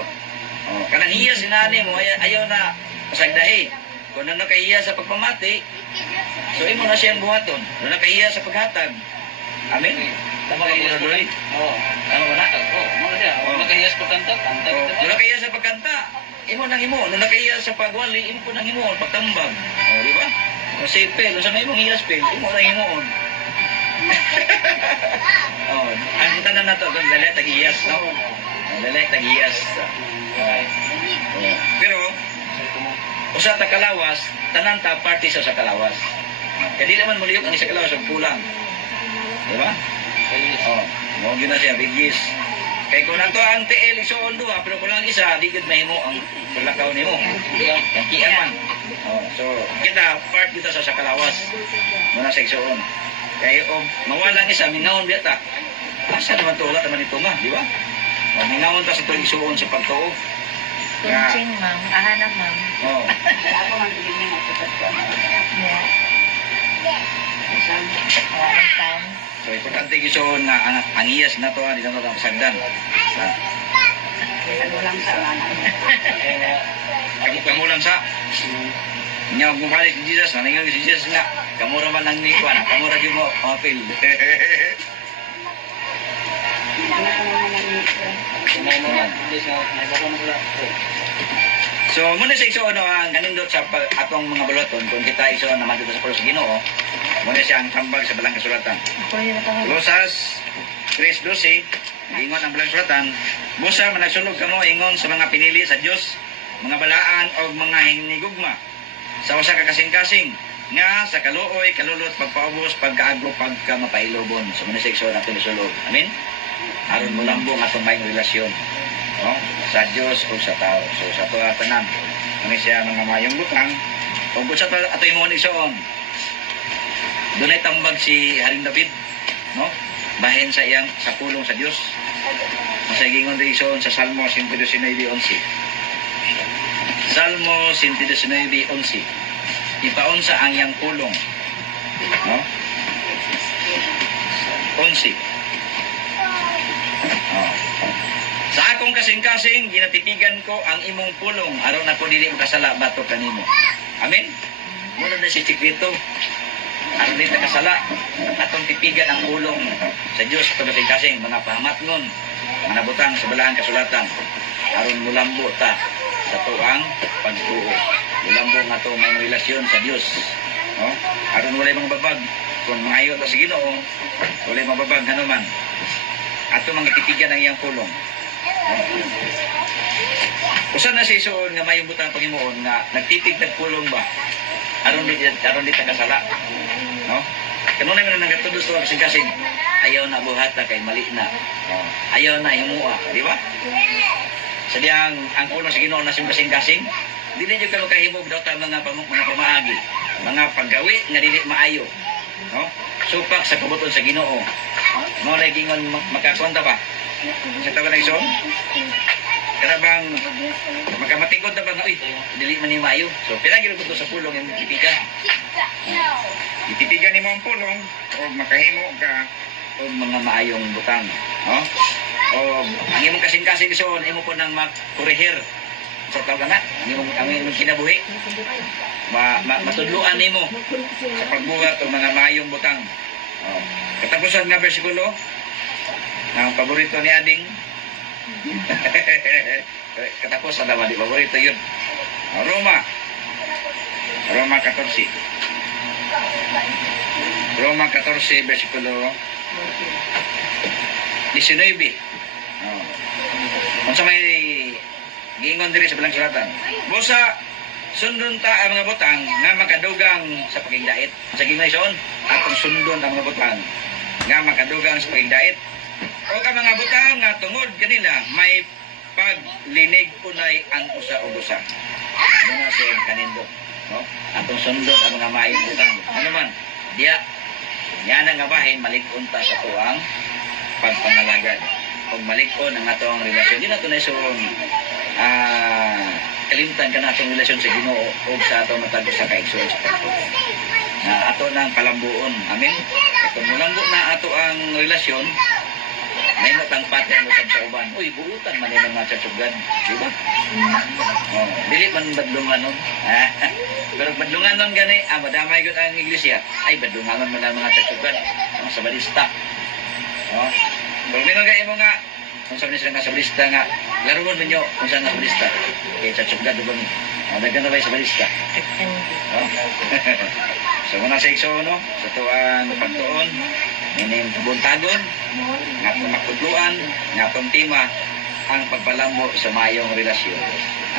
Oh, kanang hiyas sinani mo ayaw na pasagdahi. Kung ano kahiya sa pagpamati, so imo na siyang buhaton. Kung ano kahiya sa paghatag. Amen. Tama ka muna doon. Oo. Tama ba na? Oo. Mga siya. Oo. Nakahiyas pagkanta. Kanta Oh, kita. kung nakahiya sa pagkanta, imo nang imo. Kung nakahiya sa pagwali, imo po nang imo. Pagtambag. O, di ba? O, si Pel, sa may mong hiyas, Pel, imo nang imo. Oh, ang tanan na to, kung lalay tag-hiyas, no? Lalay tag-hiyas. Pero, usa ta kalawas, tanan ta party sa kalawas. Kaya di naman muliyok ang isa kalawas ang pulang. Di ba? Oh, mo gyud na siya bigis. Kay kung nato ang TL isuon duha, pero kung lang isa, di gud mahimo ang palakaw nimo. Ang kian man. Oh, so kita part kita sa kalawas. Muna sa isuon. Kay og mawalang isa mingaon biya ta. Asa naman to wala naman ito ma, di ba? O mingaon ta sa tuig isuon sa pagtuo. Kunching, ma'am. Ahana, ma'am. Oh. Ako man tingin nga sa pagkuhan. Yeah. Isang Maraming sounds. So importante gisuon nga ang iyas na to di na to pasagdan. ano lang sa anak. Kamu lang sa nya gumalik si Jesus, nangingon si Jesus nga kamura man ang nikuan, kamura gyud mo apil. So muna sa iso ang kanindot sa atong mga baloton kung kita iso naman dito sa pulo sa Ginoo. Muna siya ang tambag sa balang kasulatan. Ako yun na Rosas 3:12 ingon ang balang kasulatan, busa man nagsulog kamo ingon sa mga pinili sa Dios, mga balaan o mga hinigugma sa usa ka kasing-kasing nga sa kaluoy, kalulot, pagpaubos, pagkaago, pagkamapailobon. So muna sa iso natin isulog. Amen. Aron mo lambong atong mayong relasyon, no? Sa Dios o sa tao. So sa tuwa tanan, ano siya mga mayong butang o sa ato imong igsoon. Dunay tambag si Haring David, no? Bahin sa iyang sa pulong sa Dios. Sa gingon di igsoon sa Salmo 119:11. Salmo 119:11. Ipaunsa ang iyang pulong, no? 11. Oh. Sa akong kasing-kasing ginatitigan ko ang imong pulong aron ako dili makasala batok kanimo. Amen. Muna na si Chikrito. Aron dili makasala atong titigan ang pulong sa Dios sa kasing-kasing mga pahamatngon, mga butang sa balaang kasulatan aron mulambo ta sa tuang pagtuo. Mulambo nga to may relasyon sa Dios. No? Aron walay mga babag kung maayo ta sa Ginoo, walay mababag hanuman. Ato mga titigan ang iyang pulong. Usa na si Isuon nga mayong butang Panginoon nga nagtitig nagpulong ba? Aron di ta kasala. No? Kanunay man nang gatudos to kasing ayaw na buhata kay mali na. Oh. Ayaw na himua, di ba? Sadyang ang ulo sa Ginoo na kasing dili jud ka kahimog daw ta mga pamaagi, mga paggawi nga dili maayo. No? Supak sa kabuton sa Ginoo. Mo na gingon makakonta ba? Sa tawa na ison? Karabang magkamatikod na ba nga, uy, dili man ni maayo. So, pinagiro ko to sa pulong yung titigan. Ititigan ni mo ang pulong, o makahimo ka, o mga maayong butang. No? O, ang imong kasing-kasing ison, imo po nang makurihir. Sa tawa na, ang imong kinabuhi. Matudluan nimo sa pagbuhat o mga maayong butang. O, katapusan nga bersikulo, ang paborito ni Ading. Katapusan naman, di paborito yun. Roma 14. Roma 14, versikulo 19. Kung sa may giingon diri sa balang sulatan, busa sundon ta ang mga butang nga makadugang sa pagigdait. Sa ginayson, atong sundon ang mga butang nga makadugang sa pagigdait. O ka mga butang nga tungod kanila may paglinig unay ang usa o usa. Muna siya kanindo. No? Atong sundot ang mga maayong butang. Ano man? Diya. Yan ang gabahin, malikon ta sa tuwang pagpangalagad. Kung malikon ang atong relasyon, di na ito na isong kalimtan ka na atong relasyon sa Ginoo o sa atong matagos sa kaigsoon sa Panginoon. Na ato ng palambuon. Amen? Kung mulambo na ato ang relasyon, may matang pattern usab sa uban. Uy, buutan man yung mga Church of God. Di ba? Oh, dili man badlungan nun. Pero badlungan nun gani, madamay gud ang iglesia. Ay, badlungan man ang mga Church of God. Ang sabalista. Oh. Problema kay mo nga, kung sabi sila nga sabalista nga, laruan ninyo kung saan nga sabalista. Kay Church of God, diba ni? Naganda ba yung sabalista? Oh. So, muna sa ikso, no? Sa tuwang pagtuon, minim buntagon, nga itong makudluan, nga itong tima, ang pagpalambo sa mayong relasyon.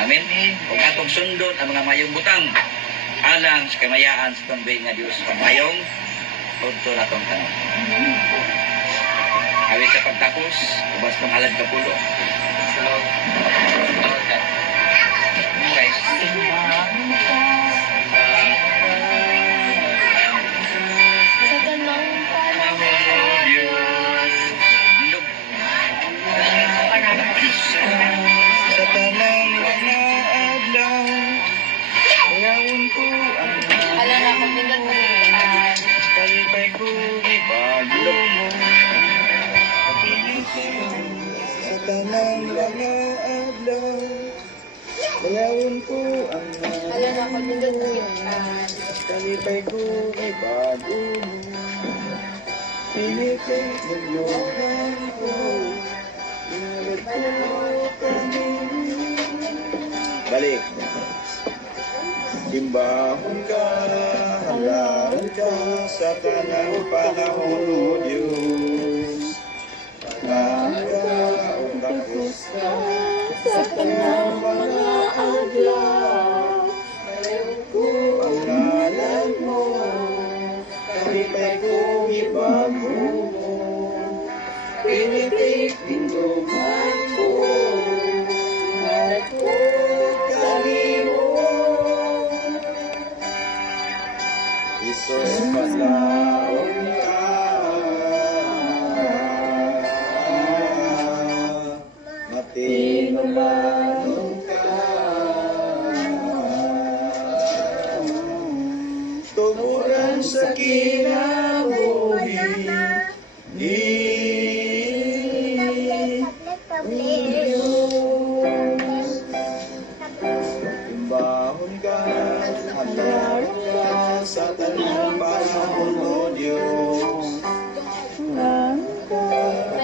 Amen? Kung atong sundon ang mga mayong butang, alang sa kamayaan sa tambay nga Diyos, ang mayong punto na itong tanong. Awit sa pagtapos, ubas ng halad kapulo. So, Lord God, Guys, Sa ganang panahon, Indog. Sa tanang mga adlaw, kayawon ko ang alam na kung pindot mo yung kalipay ko ibago mo. Sa tanang mga adlaw, kayawon ko ang alam na kung pindot mo yung kalipay ko ibago mo. Pinipig ng luhan ko, inalad ko kami. Balik. Simbahon ka, handaan ka sa tanang panahon o Diyos. Handaan ka o tapos ka sa tanang mga adlaw. Ngayon ko ang ngalan mo, kalipay ko ibago mo. Pinitig tindugan ko, inalad ko kanino. Isus maglaon ka, matinumbanon ka. Tuburan sa kinabuhi, Timbahon ka, handaan ka sa tanang panahon o Diyos.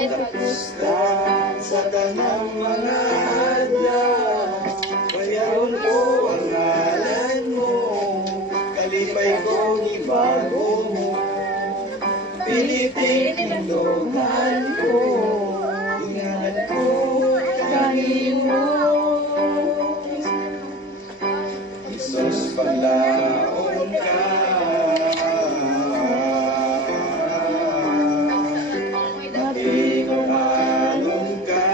Tapos ka sa tanang mga adlaw. Bayaon ko ang ngalan mo, kalipay ko ibago mo. Piliting tindugan ko, ingat ko kanino. Isus paglaon ka, matinumbanon ka.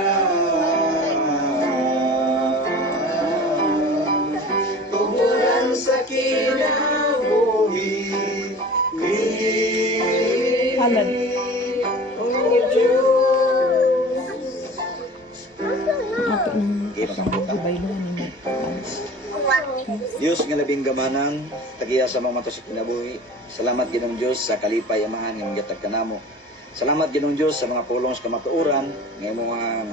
Tuburan sa kinabuhi, Halad. O Diyos. Ato ng pagbayluan ni Diyos nga labing gamanan, tagiya sa mga mato sa kinabuhi. Salamat Ginoong Diyos sa kalipay amahan nga gihatag kanamo. Salamat Ginoong Diyos sa mga pulong sa kamatuoran nga imong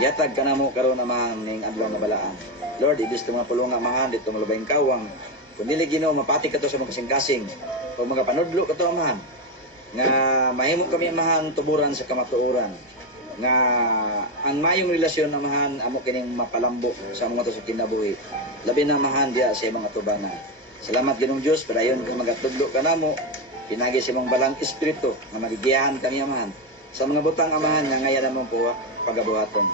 gihatag kanamo karon amahan ning adlaw nga balaan. Lord, ibis mga pulong nga amahan dito malabayng kawang. Kung dili Ginoo mapati ka to sa mga kasing-kasing o mga panudlo ka to amahan nga mahimo kami amahan tuburan sa kamatuoran nga ang mayong relasyon amahan amo kining mapalambo sa mga to sa kinabuhi. Labi na amahan diya sa mga tubanan. Salamat Ginoong Diyos, padayon ka magatudlo kanamo, pinagi sa imong balang espiritu nga magigiyahan kami amahan sa mga butang amahan nga ngayon namon po pagabuhaton.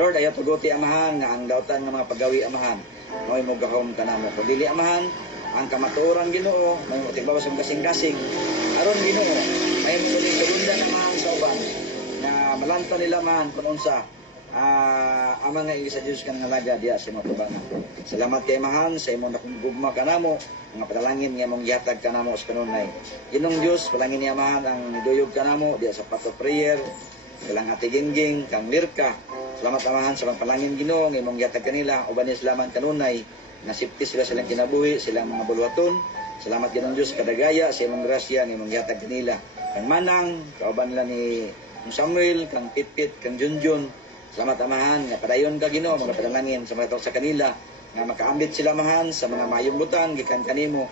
Lord, ayaw tuguti amahan nga ang dautan nga mga pagawi amahan mo'y mo gahom kanamo. Kung dili amahan ang kamatuoran Ginoo, may mo tigbawas ang kasing-kasing. Aron Ginoo, may mo sulundan amahan sa uban na malanta nila man kung unsa ang mga Iglesia Diyos ka ngalaga diya sa mga tubangan. Salamat kay Mahan sa imong nakugugma kanamo, mga padalangin nga imong gihatag kanamo sa kanunay. Ginong Diyos, palangin niya Mahan ang niduyog kanamo diya sa pato prayer, kalang Ate Gingging, kang Lirka. Salamat Mahan sa mga palangin Ginoo nga imong gihatag kanila, uban niya salamat kanunay, na safety sila silang kinabuhi, silang mga bulwaton. Salamat Ginong Diyos kadagaya sa imong grasya nga imong gihatag kanila. Kang Manang, kauban nila ni Samuel, kang Pitpit, kang Junjun. Salamat Amahan, nga padayon ka Ginoo, mga padalangin sa mga tao sa kanila, nga makaambit sila Amahan sa mga mayong butang, gikan kanimo.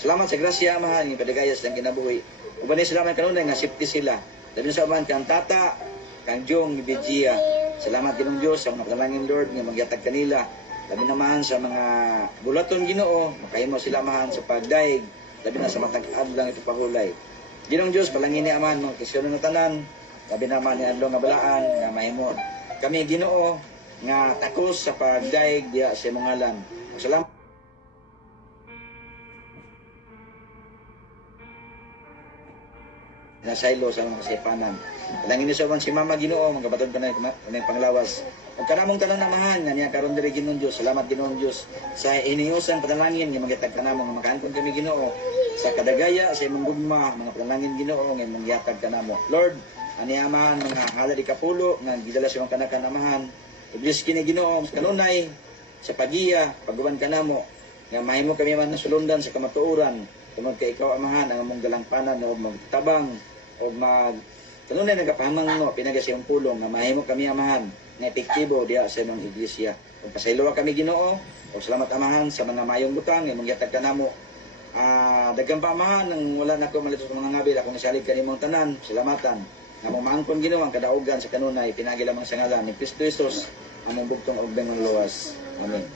Salamat sa grasya Amahan, nga padagaya silang kinabuhi. Uban niya salamat kanunay, nga safety sila. Labi sa Amahan, kang Tata, kang Jong, Bigia. Salamat Ginong Diyos sa mga padalangin Lord, nga magyatag kanila. Labi naman sa mga bulaton Ginoo, makahimo sila Amahan sa pagdaig, labi na sa matag-ad lang ito pahulay. Ginong Diyos, palangin ni Amahan, mga kisyon na tanan, labi naman ni Adlong nga balaan, nga mahimo. Kami Ginoo nga takos sa pagdaig diya sa imong ngalan. Salamat. Nasaylo sa mga kasipanan. Palangin niyo sa si Mama Ginoo, mga batod ka na panglawas. Ug kanamong tanan namahan nga niya karon diri Ginoong Dios. Salamat Ginoong Dios sa iniusan padalangin nga magitag kanamo nga makaangkon kami Ginoo sa kadagaya sa imong gugma, mga padalangin Ginoo nga imong gihatag kanamo. Lord, ani amahan mga halad ikapulo nga gidala sa mga kanakan amahan. Iblis kini Ginoo kanunay sa pagiya, pagguban kanamo nga mahimo kami man nasulundan sa kamatuoran. Tungod kay ikaw amahan ang among galangpanan o magtabang o mag kanunay nagapahamang no pinagasiyong pulong nga mahimo kami amahan nga epektibo diya sa imong iglesia. Kung pasayloa kami Ginoo, o salamat amahan sa mga mayong butang nga imong gihatag kanamo. Daghang pa amahan nang wala nako malito sa mga ngabil akong nasalig kanimong tanan. Salamatan. Nga mong maangkon Ginoo ang kadaugan sa kanunay pinagi lamang sa ngalan ni Kristo Jesus among bugtong og bengong luwas. Amen.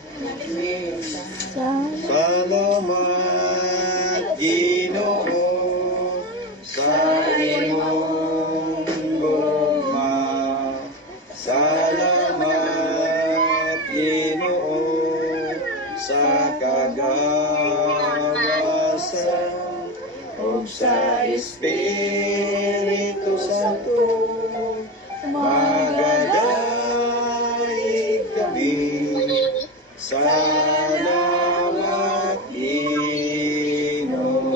Salamat Ginoo sa imong gugma. Salamat Ginoo sa kagawasan ug sa Espiritu Santo. Magadaig kami. Salamat Ginoo.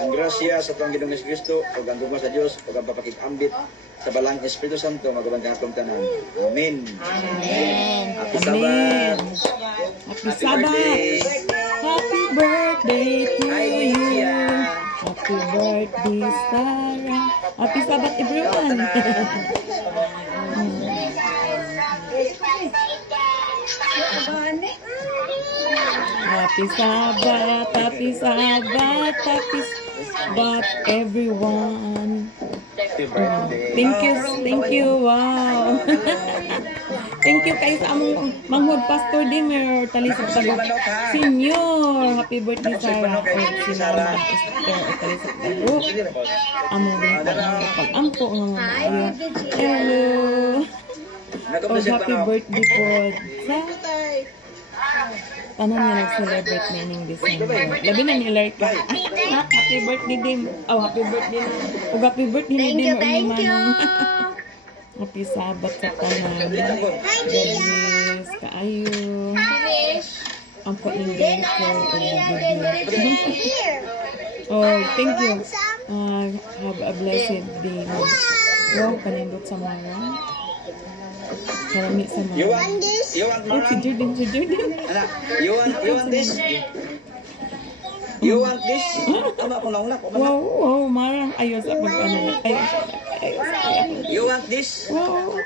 Ang grasya sa tuwang Ginoong Jesucristo ug ang gugma sa Dios ug ang papakig-ambit sa balang Espiritu Santo magaban ka atong tanan. Amen. Amen. Happy Amen. Sabbath. Happy Sabbath. Happy birthday to Hi, you. Tia. Happy birthday, Sarah. Happy Sabbath, everyone. Happy Sabbath, happy Sabbath, happy Sabbath, everyone. Happy birthday. Thank you, wow. Thank you kayo sa among manghod Pastor Dimer Talisod Tagot Senior. Happy birthday Sarah. O si Mama Esther Talisod Tagot. Among din pag-ampo ng mga ayo. Hello. O happy birthday po sa tanan nga nag-celebrate na ining December. Labi na ni Larka. Happy birthday Dim. Oh, happy birthday na. O happy birthday na Dim. Thank you. Happy Sabbath sa tanan. God bless kaayo. Ang po-in day ko oh, thank you. Have a blessed day. Wow, kanindot sa mga. Karami sa mga. You want Oh, si marang? Jordan. Anak, you want this? You want this? Tama ko lang nak. Wow, marang ayos sa pag-ano. Ayos. You want this? Wow.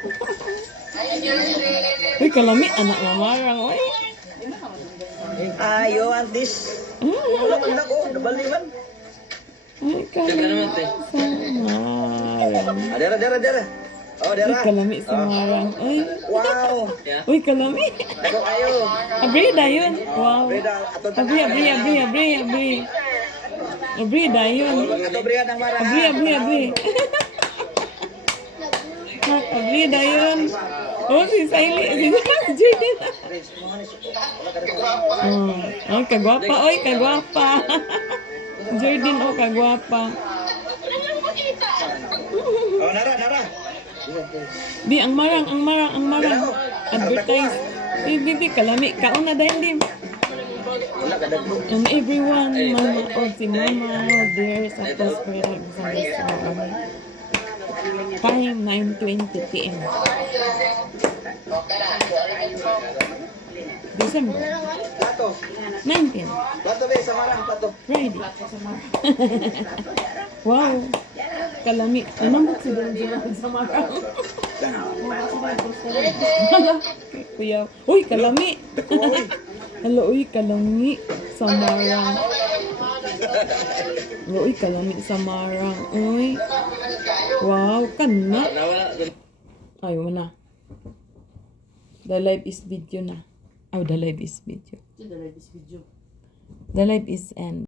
Uy, kalami, anak na marang. Uy. You want this? Wala man ako, nabaliwan. Ay, kalami sa marang. Dera. Oh, Uy, dera. kalami sa marang. Uy. Wow. Uy, kalami. Ako kayo. Abri dayon. Wow. Breda, ato Abri. Abri dayon. Ato brihan ang marang. Abri. Abri dayon. Oh, si Saili. Si Jordan. Oh, kagwapa. Oy, kagwapa. Jordan, oh, kagwapa. Oh, nara. Bi, ang marang. Advertise. Bi, kalami. Kaon na dahil din. Wala ka dagko. And everyone, mama, si mama, there sa Prospera Gonzales. Time 9:20 p.m. December Plato. 19, Plato be sa marang plato. Friday. Wow, kalami. Anong si Don sa marang? Kuya, uy, kalami. Hello, uy, kalami sa marang. Uy, kalami sa marang. Uy. Wow, kana. Ay, wala. The live is video na. Oh, the live is video. The live is end.